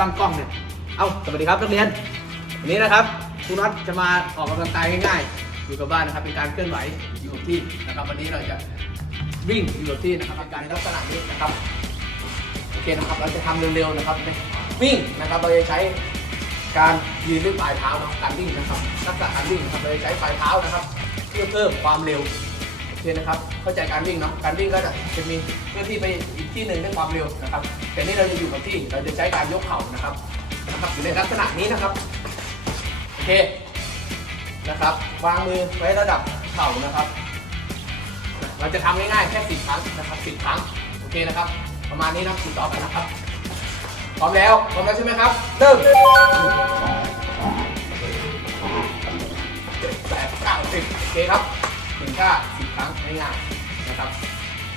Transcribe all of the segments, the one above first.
ตั้งกล้องเนี่ย เอาสวัสดีครับนักเรียน วันนี้นะครับครูน็อตจะมาออกกำลังกายง่ายๆ อยู่กับบ้านนะครับ เป็นการเคลื่อนไหวอยู่กับที่นะครับ วันนี้เราจะวิ่งอยู่กับที่นะครับเป็นการในลักษณะนี้นะครับ โอเคนะครับ เราจะทำเร็วๆนะครับ วิ่งนะครับ เราจะใช้การยืนด้วยปลายเท้าเนาะการวิ่งนะครับ ลักษณะการวิ่งนะครับ เราจะใช้ปลายเท้านะครับ เพื่อเพิ่มความเร็ว โอเคนะครับ เข้าใจการวิ่งเนาะ การวิ่งก็จะจะมีเคลื่อนที่ไปอีกที่หนึ่งด้วยความเร็วนะครับ แต่นี่เราจะอยู่กับที่ เราจะใช้การยกเข่านะครับ นะครับอยู่ในลักษณะนี้นะครับ โอเค นะครับ วางมือไว้ระดับเข่านะครับ เราจะทำง่ายๆแค่สิบครั้งนะครับสิบครั้ง โอเคนะครับ ประมาณนี้นะติดต่อกันนะครับ พร้อมแล้ว พร้อมแล้วใช่ไหมครับ เริ่มแปดเก้าสิบโอเคครับ หนึ่งท่าสิบครั้งง่ายๆนะครับ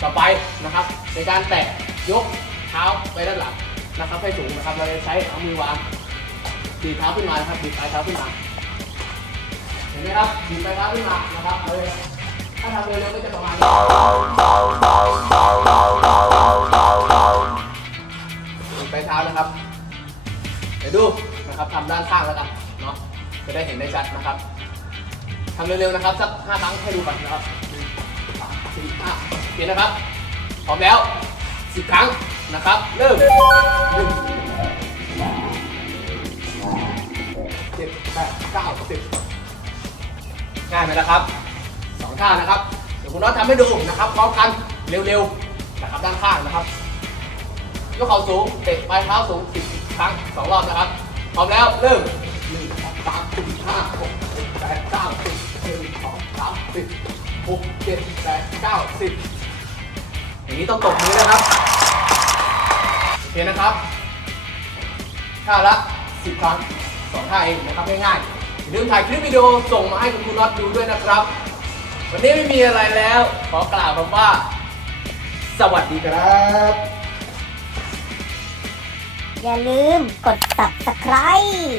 ต่อไปนะครับในการแตะยกเท้าไปด้านหลังนะครับให้สูงนะครับ เราจะใช้เอามือวางดีเท้าขึ้นมานะครับดีปลายเท้าขึ้นมา เห็นไหมครับดีปลายเท้าขึ้นมานะครับเลยถ้าทำเร็วๆก็จะประมาณนี้ดีปลายเท้านะครับ เดี๋ยวดูนะครับทำด้านข้างแล้วกันเนาะจะได้เห็นได้ชัดนะครับ ทำเร็วๆนะครับสักห้าครั้งให้ดูก่อนนะครับหนึ่งสามสี่ห้าโอเคนะครับพร้อมแล้วสิบครั้งนะครับ เริ่มหนึ่งเจ็ดแปดเก้าสิบง่ายไหมละครับสองท่านะครับเดี๋ยวคุณน้องทำให้ดูนะครับพร้อมกันเร็วๆนะครับด้านข้างนะครับยกเข่าสูงเตะปลายเท้าสูง10ครั้ง2รอบนะครับพร้อมแล้วเริ่ม1 2 3 4 5 6 10 6 7 8 9 10อย่างนี้ต้องตบมือนะครับ โอเคนะครับ ท่าละ10ครั้ง2ท่าเองนะครับง่ายๆอย่าลืมถ่ายคลิปวิดีโอส่งมาให้คุณครูน็อตดูด้วยนะครับ วันนี้ไม่มีอะไรแล้ว ขอกล่าวคำว่า สวัสดีครับ อย่าลืมกด subscribe